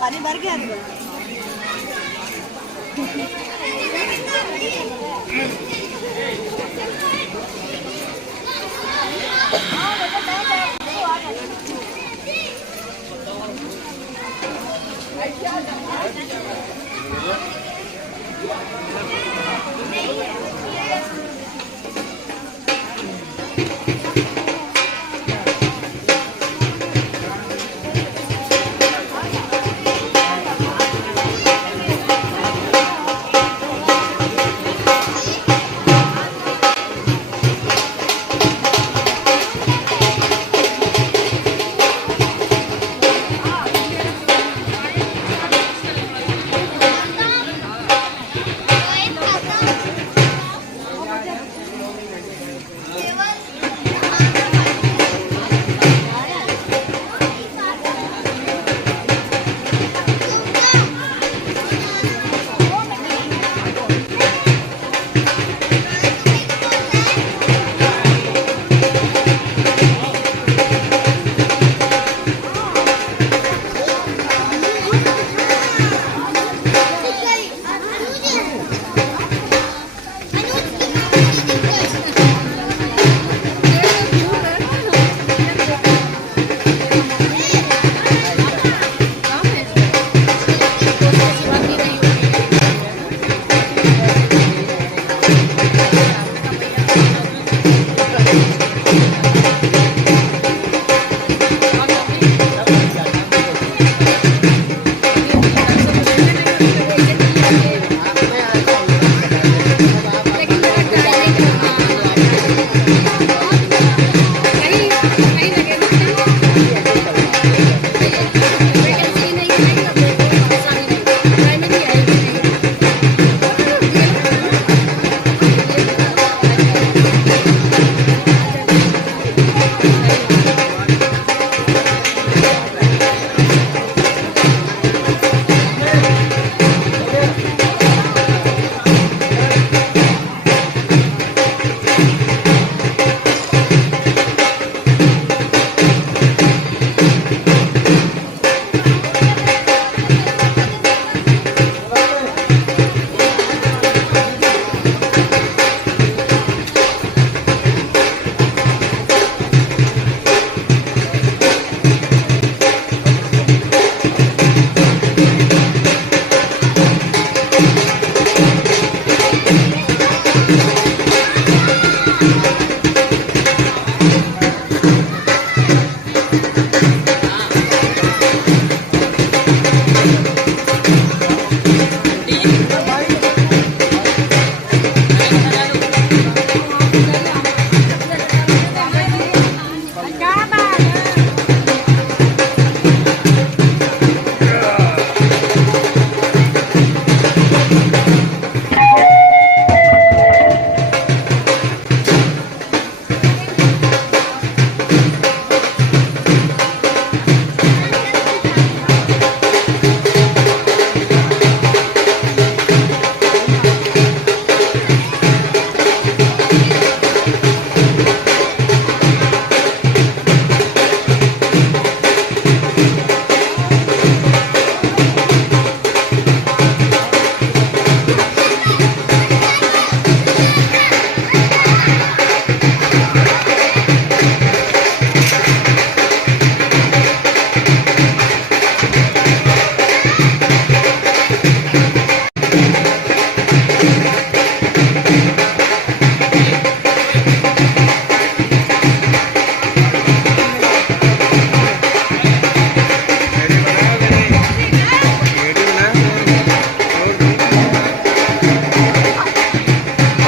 पानी भर गया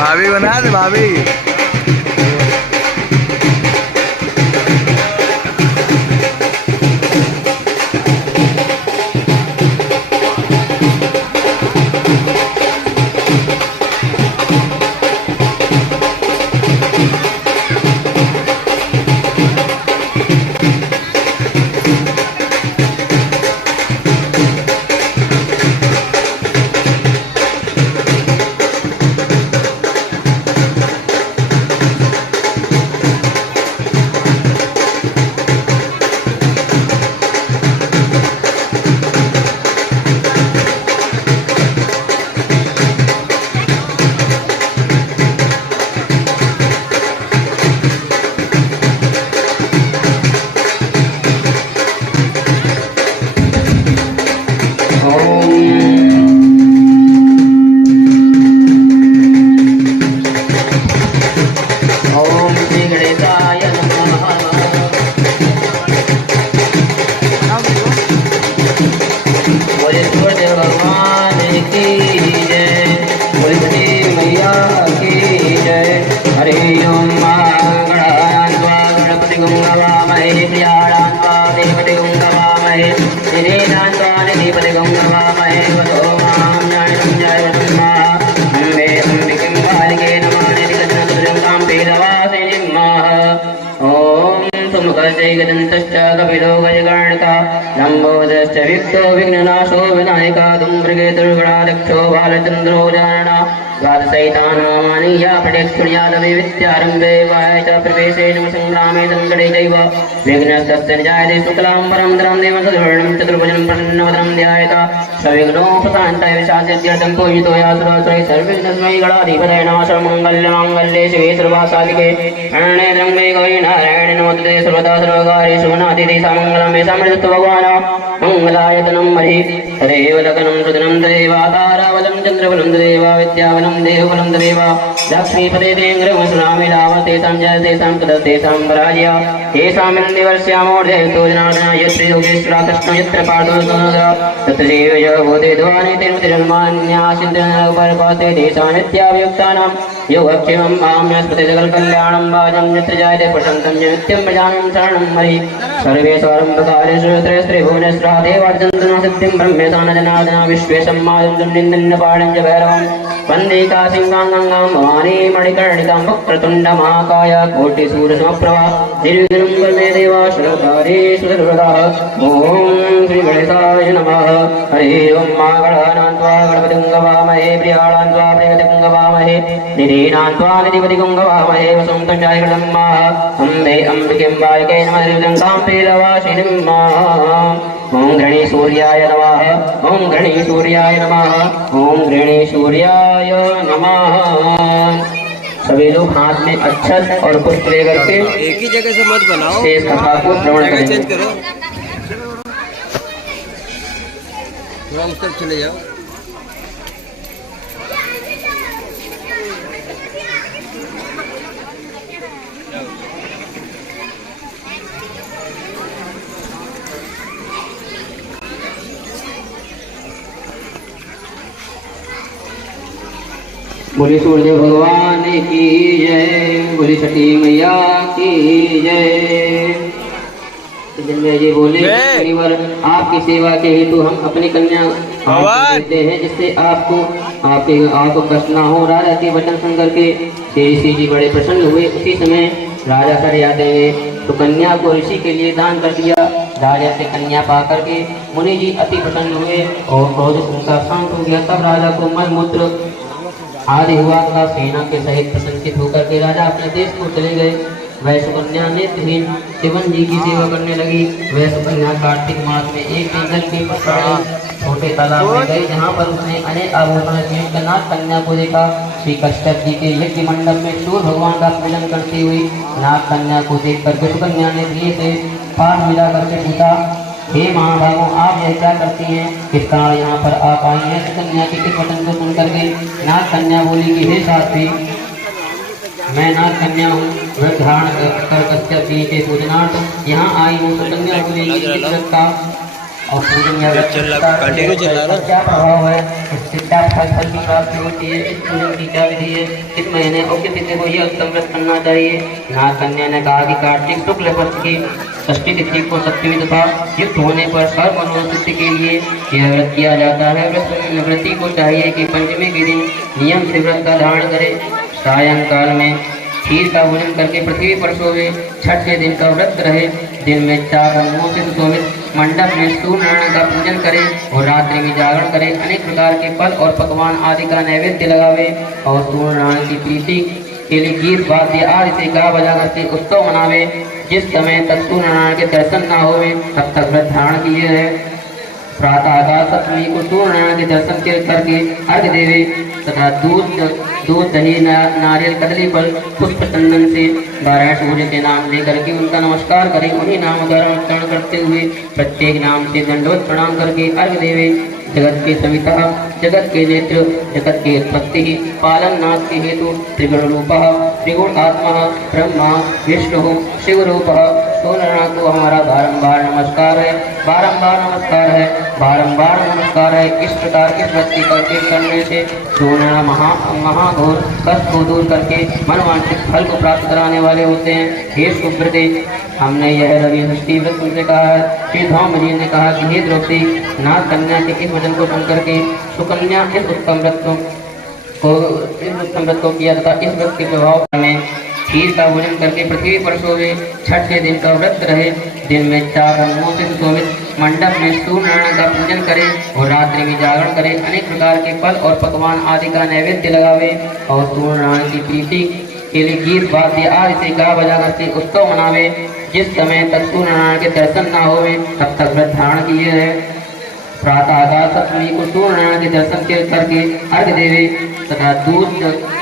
भाभी बना दे भाभी। लंबोदश्च विक्तो विघ्ननाशो विनायका दुम्भृगे दुर्गणाध्यक्षो बालचन्द्रो जारणा द्वादशैतानामानीया प्रत्यक्षुण्यादमे विद्यारम्भे वाय च प्रवेशे संग्रामे संकटे चैव विघ्नस्तस्य निजायते शुक्लाम्बरं धरं देवसदुर्णं चतुर्भुजं प्रसन्नवदनं ध्यायेत सविघ्नोपशान्ताय विशास्यत्यर्थं पूजितो यासुरासुरैः सर्वविघ्नस्मै गणाधिपतये नमः सर्वमङ्गलमाङ्गल्ये शिवे सर्वासाधिके शरण्ये त्र्यम्बके गौरी नारायणे नमोस्तुते सर्वदा सर्वकार्येषु नातिते सामङ्गलं मे समृद्धस्तु भगवान् मङ्गलायतनं महि तदेव लग्नं सुदनं तदेवातारावलं चन्द्रबलं तदेव विद्यावलं देहबलं तदेव लक्ष्मीपते तेङ्ग्रमसुनामि लाभतेषां जयतेषां तदतेषां पराजय तेषां निवर्ष्यामोर्धेतो जनार्दन यत्र योगेश्वरा कृष्ण यत्र पार्थो तत्र जीवय भूते द्वारे तिरुतिरुन्मान्यासिन्तनपरपाते तेषां नित्याभियुक्तानां योगक्षेमं माम्यस्पते सकलकल्याणं वाजं यत्र जायते प्रशन्तं नित्यं प्रजानं शरणं महि सर्वे स्वारम्भकालेषु त्रिभुवनेश्वरा देवार्जन्तनो सिद्धिं ब्रह्मेशान जनार्दन विश्वेशं मायं दुर्निन्दन्नपाणं च भैरवं वन्दे कासिंगाङ्गां भवानी मणिकर्णिकां वक्रतुण्डमहाकाय कोटिसूर्यसमप्रभा निर्विघ्नं कुरु देवा सर्वकार्येषु सर्वदा ॐ श्रीगणेशाय नमः हरे ओं मागणान्त्वा गणपतिं गवामहे प्रियाणान्त्वा प्रियपतिं गवामहे निधीनान्त्वा निधिपतिं गवामहे वसन्तं जायगणम्माः अम्बे अम्बिकें बालिके नमः निर्विघ्नं पीलवासिनीं ओं गणेशसूर्याय नमः ओं गणेशसूर्याय नमः ओं गणेशसूर्याय नमः। सभी लोग हाथ में अक्षत और पुष्प लेकर के एक ही जगह से मत बनाओ, शेष कथा को श्रवण जगह चेंज करें। करो, थोड़ा उस तरफ चले जाओ। बोले सूर्य भगवान की जय, बोले छठी मैया की जय। दिन में ये बोले परिवार आपकी सेवा के हेतु हम अपनी कन्या देते हैं, जिससे आपको कष्ट ना हो। राजा के वचन सुन करके ऋषि जी बड़े प्रसन्न हुए। उसी समय राजा सर आते हुए तो कन्या को ऋषि के लिए दान कर दिया। राजा से कन्या पा करके मुनि जी अति प्रसन्न हुए और क्रोध उनका शांत हो गया। तब राजा को मल मूत्र आदि हुआ तथा सेना के सहित प्रसन्नचित होकर के राजा अपने देश को चले गए। वह सुकन्या नेत्रहीन शिवन जी की सेवा करने लगी। वह सुकन्या कार्तिक मास में एक दिन जल के पश्चात छोटे तालाब में गई, जहाँ पर उसने अनेक आभूषण सहित नाग कन्या को देखा। श्री कश्यप जी के यज्ञ मंडप में सूर्य भगवान का पूजन करती हुई नाग कन्या को देख करके सुकन्या ने धीरे से पास मिला करके पूछा, हे महाभागों, आप यह क्या करती हैं? किस कारण यहाँ पर आप आई हैं? सुकन्या के इस वचन को सुन करके नाग कन्या बोली कि हे शास्त्री, मैं नाग कन्या हूँ, वह धारण कर कश्यप जी के पूजनार्थ यहाँ आई हूँ। सुकन्या बोली का और पूजन क्या प्रभाव है, इससे क्या फल की प्राप्ति होती है, इस पूजन की क्या विधि है, किस महीने और किस तिथि को यह उत्तम व्रत करना चाहिए? नाग कन्या ने कहा कि कार्तिक शुक्ल पक्ष की षष्ठी तिथि को सप्तमी तथा युक्त होने पर सर्वमनोसिद्धि के लिए यह व्रत किया जाता है। व्रती को चाहिए कि पंचमी के दिन नियम से व्रत का धारण करे, सायंकाल में खीर का भोजन करके पृथ्वी पर सोवे, छठे दिन का व्रत रहे, दिन में 4 रंगों से सुशोभित मंडप में सूर्य नारायण का पूजन करे और रात्रि में जागरण करे, अनेक प्रकार के फल और पकवान आदि का नैवेद्य लगावे और सूर्य नारायण की प्रीति के लिए गीत वाद्य आदि से गा बजा करके उत्सव मनावे। जिस समय तक सूर्य नारायण के दर्शन न होवे तब तक व्रत धारण किए है। प्रातः काल सप्तमी को सूर्य नारायण के दर्शन करके अर्घ देवे तथा दूध दही नारियल कदली फल पुष्प चंदन से 12 सूर्य के नाम लेकर के उनका नमस्कार करें। उन्हीं नाम का उच्चारण करते हुए प्रत्येक नाम से दंडवत प्रणाम करके अर्घ देवे। जगत के सविता, जगत के नेत्र, जगत के उत्पत्ति पालन नाथ के हेतु त्रिगुण रूपः त्रिगुण आत्मा ब्रह्मा विष्णु शिव रूपः सूर्यनारायण को हमारा बारंबार नमस्कार है, बारंबार नमस्कार है, बारंबार नमस्कार है। इस प्रकार इस व्रत की कल्पना करने से सूर्यनारायण महाघोर कष्ट को दूर करके मनवांछित फल को प्राप्त कराने वाले होते हैं। हे सुब्रते, हमने यह रवि षष्ठी व्रत उनसे कहा है। श्री धौम जी ने कहा कि हे द्रौपदी, नाग कन्या के इस वचन को सुन करके सुकन्या इस उत्तम व्रत को किया तथा इस व्रत के प्रभाव में खीर का भोजन करके पृथ्वी पर सोवे, छठे दिन का व्रत रहे, दिन में 4 रंगों से सुशोभित मंडप में सूर्य नारायण का पूजन करे और रात्रि में जागरण करे, अनेक प्रकार के फल और पकवान आदि का नैवेद्य लगावे और सूर्य नारायण की प्रीति के लिए गीत वाद्य आदि से गा बजा करके उत्सव मनावे। जिस समय तक सूर्य नारायण के दर्शन न होवे तब तक व्रत धारण किए है। प्रातः काल सप्तमी को सूर्य नारायण के दर्शन करके अर्घ देवे तथा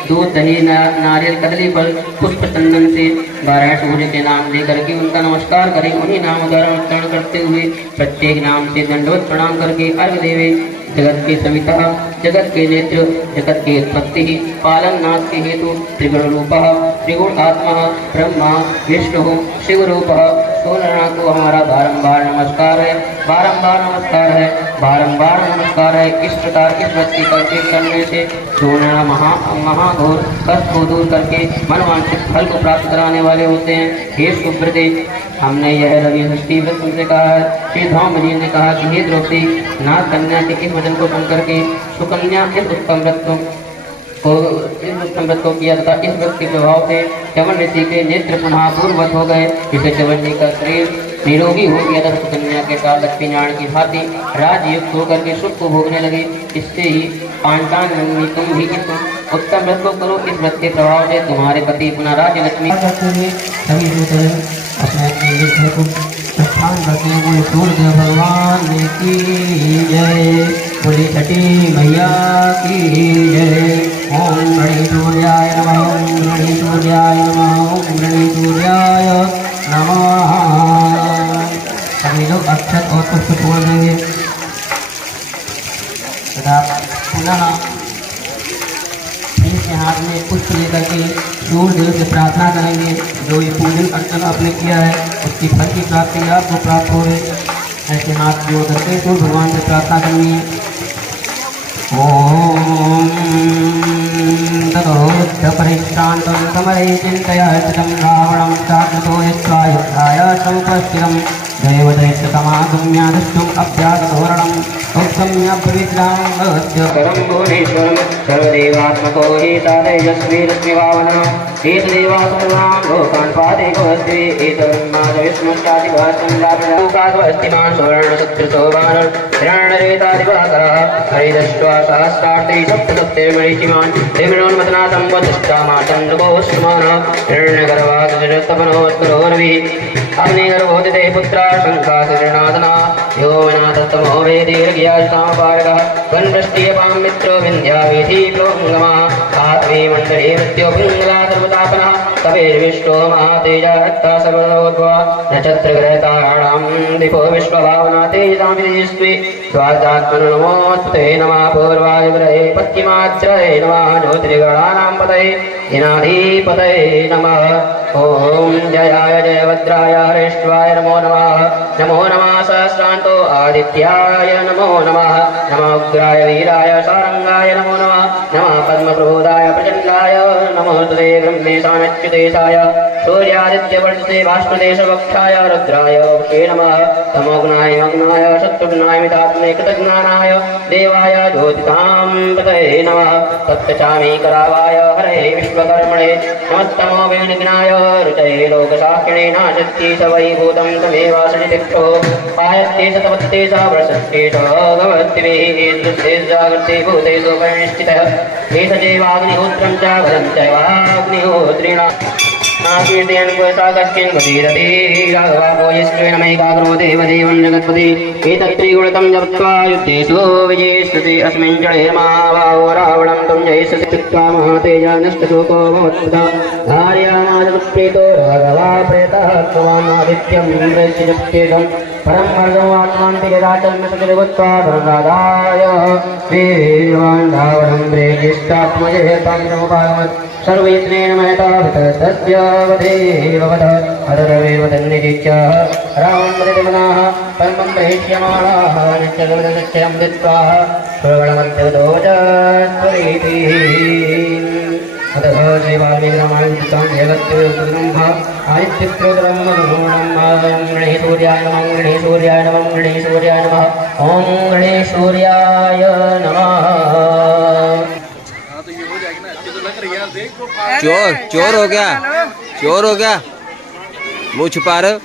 दूध दही नारियल कदली फल पुष्प चंदन से 12 सूर्य के नाम लेकर के उनका नमस्कार करें। उन्हीं नाम का उच्चारण करते हुए प्रत्येक नाम से दंडवत प्रणाम करके अर्घ देवे। जगत के सविता, जगत के नेत्र, जगत के उत्पत्ति पालन नाथ के हेतु त्रिगुण रूपः त्रिगुण आत्मा ब्रह्मा विष्णु शिव रूपः सूर्यनारायण को हमारा बारंबार नमस्कार है, बारंबार नमस्कार है, बारंबार नमस्कार है। इस प्रकार इस व्रत की कल्पना करने से सूर्यनारायण महाघोर कष्ट को दूर करके मनवांछित फल को प्राप्त कराने वाले होते हैं। हे सुब्रते, हमने यह रवि षष्ठी व्रत उनसे कहा है। श्री धौम जी ने कहा कि हे द्रौपदी, नाग कन्या के इस वचन को सुन करके सुकन्या इस उत्तम व्रत को किया तथा इस व्रत के प्रभाव से चवन ऋषि के नेत्र पुनः पूर्ववत हो गए, जिसे चवन जी का शरीर निरोगी हो गया तथा सुकन्या के साथ लक्ष्मी नारायण की भांति राजयुक्त होकर के सुख को भोगने लगे। इससे ही पांचांग तुम भी इस उत्तम व्रत को करो। इस व्रत के प्रभाव से तुम्हारे पति पुनः राज्य लक्ष्मी बोले सूर्य भगवान की जय, बोले छठी मैया की जय। ओम गणेश सूर्याय नमः, ओम गणेश सूर्याय नमः, ओम गणेश सूर्याय नमः। सभी लोग अक्षत और पुष्प छोड़ देंगे तथा पुनः इसके हाथ में पुष्प लेकर के सूर्य देव से प्रार्थना करेंगे। जो ये पूजन अर्चन आपने किया है उसकी फल की प्राप्ति आपको प्राप्त हो। ऐसे हाथ जोड़ करके सूर्य भगवान से प्रार्थना करनी है। ॐ ततोऽर्थपरिश्रान्तं समरे चिन्तयाचितं रावणं चाकृतो यत्त्वा युद्धाय समुपस्थितं दैवदैत्यतमागम्य दृष्टुम् अभ्यासतोरणम् उत्सम्यब्रवीद्रां भवत्य करं भुवनेश्वरं सर्वदेवात्मको हि सा तेजस्वी रश्मिभावना एतदेवा सर्वान् लोकान् पादेकोऽस्ति एतन्माधविष्णुश्चादिभासंलाभलोकाद्वस्तिमान् सुवर्णशत्रुशोभानः हिरण्यरेतादिवाकरः हरिदष्ट्वा सहस्रार्थे सप्तसप्तैर्मणिचिमान् हेमणोन्मतना सम्वदष्टामाचन्द्रकोऽश्रुमानः हिरण्यगर्भासुजस्तपनोत्तरो रविः अग्निगर्भोदिते पुत्रा शङ्कासुरनादना यो नाथस्तमो वेदीर्घ्यासामपारकः वनवृष्टियपां मित्रो विन्ध्यावेधी प्लोङ्गमा आत्मे मण्डले मृत्योपिङ्गला सर्वतापनः कविर्विष्णो महातेजः सर्वोद्भवा नक्षत्रग्रहताराणां दिपो विश्वभावना तेजां तेजस्वी स्वादात्मनो नमोऽस्तुते नमः पूर्वाय ग्रहे पश्चिमाग्रहे नमः ज्योतिर्गणानां पतये दिनाधिपतये नमः ॐ जयाय जयभद्राय हरेश्वाय नमो नमः नमो नमः सहस्रान्तो आदित्याय नमो नमः नमो उग्राय वीराय सारंगाय नमो नमः नमः पद्मप्रबोधाय प्रचण्डाय नमोस्तुते ब्रह्मेशानच्युतेशाय सूर्यादित्यवर्चसे भास्मदेशवक्षाय रुद्राय वक्षे नमः तमोघ्नाय मग्नाय शत्रुघ्नाय मितात्मे कृतज्ञानाय देवाय ज्योतिषां पतये नमः तत्कचामीकरावाय हरे विश्वकर्मणे नमस्तमो वेणिघ्नाय रुचये लोकसाक्षिणे नाशक्ति स वै भूतं तमेवासनितिष्ठो आयत्ते शतवत्ते स वर्षत्ते स भवद्भिः दृष्टे जागर्ते भूतेषु परिनिष्ठितः एतदेवाग्निहोत्रं च बलं चैवाग्निहोत्रिणा नाकीर्तयन् पुरसाकश्चिन् भगीरथी राघवापो यस्त्वेन मैकाग्रो देवदेवं जगत्पति एतत्त्रिगुणितं जप्त्वा युद्धेषु विजेष्यति अस्मिन् जडेर्मावाहो रावणं त्वं जयिष्यसि चित्वा महातेजा नष्टशोको भवत्पुता धार्यामाजप्रेतो राघवा प्रेतः त्वमादित्यं प्रेत्य जप्तेदं परं भर्गमात्मान्ति यदा चन्मसतिर्गुत्वा भरदाय वीर्यवान् रावणं प्रेज्येष्टात्मजेतां नमोपागमत् सर्वयत्नेन महताभितस्तस्य वधेववधः अदरवेव तन्निरीच्य रामं वदतिमनाः परमं प्रेष्यमाणाः नित्यगमननिश्चयं दित्वा प्रगणमध्यगतो वचस्त्वरीति अतः देवाग्निग्रामाणितां जगत्ब्रह्म आदित्यस्त्रोत्रं मनोणं गणे सूर्याय नमः गणे सूर्याय नमः गणे सूर्याय नमः ॐ गणे सूर्याय नमः। चोर चोर हो गया, चोर हो गया, मुँह छुपा रहे हो।